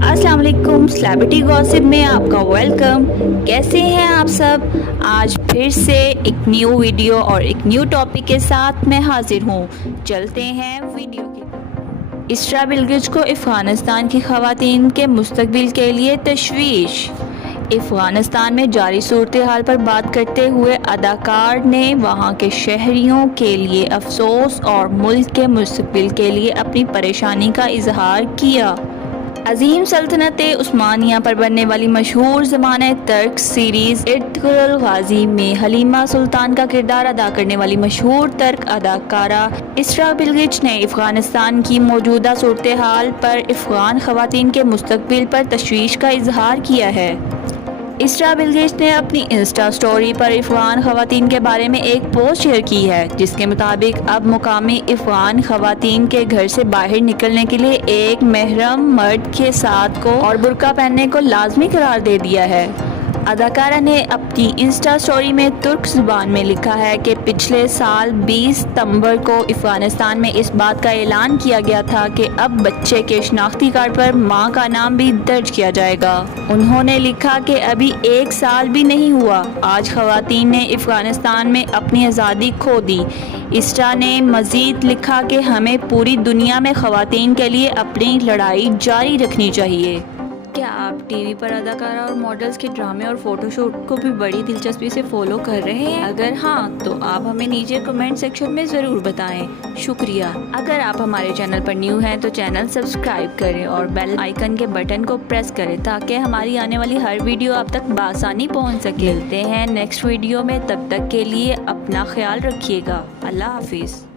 अस्सलाम वालेकुम, celebrity gossip में आपका वेलकम। कैसे हैं आप सब? आज फिर से एक न्यू वीडियो और एक न्यू टॉपिक के साथ मैं हाजिर हूँ। चलते हैं वीडियो के। इसरा बिल्गिच को अफ़गानिस्तान की ख़वातीन के मुस्तक़बिल के लिए तशवीश। अफ़गानिस्तान में जारी सूरत हाल पर बात करते हुए अदाकार ने वहाँ के शहरियों के लिए अफसोस और मुल्क के मुस्तक़बिल के लिए अपनी परेशानी का इजहार किया। अजीम सल्तनत उस्मानिया पर बनने वाली मशहूर ज़माने तर्क सीरीज़ एर्तुगरुल गाज़ी में हलीमा सुल्तान का किरदार अदा करने वाली मशहूर तर्क अदाकारा इसरा बिल्गिच ने अफ़गानिस्तान की मौजूदा सूरत हाल पर अफ़गान ख़वातीन के मुस्तक़बिल पर तशवीश का इजहार किया है। इसरा बिल्गिच ने अपनी इंस्टा स्टोरी पर अफ़गान ख़वातीन के बारे में एक पोस्ट शेयर की है, जिसके मुताबिक अब मुकामी अफ़गान ख़वातीन के घर से बाहर निकलने के लिए एक महरम मर्द के साथ को और बुर्का पहनने को लाजमी करार दे दिया है। अदाकारा ने अपनी इंस्टा स्टोरी में तुर्क ज़ुबान में लिखा है कि पिछले साल 20 सितंबर को अफ़गानिस्तान में इस बात का ऐलान किया गया था कि अब बच्चे के शनाख्ती कार्ड पर माँ का नाम भी दर्ज किया जाएगा। उन्होंने लिखा कि अभी 1 साल भी नहीं हुआ, आज ख़वातीन ने अफ़गानिस्तान में अपनी आज़ादी खो दी। इसरा ने मज़ीद लिखा कि हमें पूरी दुनिया में ख़वातीन के लिए अपनी लड़ाई जारी रखनी चाहिए। क्या आप टीवी पर अदाकारा और मॉडल्स के ड्रामे और फोटोशूट को भी बड़ी दिलचस्पी से फॉलो कर रहे हैं? अगर हाँ, तो आप हमें नीचे कमेंट सेक्शन में ज़रूर बताएं। शुक्रिया। अगर आप हमारे चैनल पर न्यू हैं तो चैनल सब्सक्राइब करें और बेल आइकन के बटन को प्रेस करें ताकि हमारी आने वाली हर वीडियो आप तक बआसानी पहुँच सके। मिलते हैं नेक्स्ट वीडियो में, तब तक के लिए अपना ख्याल रखिएगा। अल्लाह हाफिज़।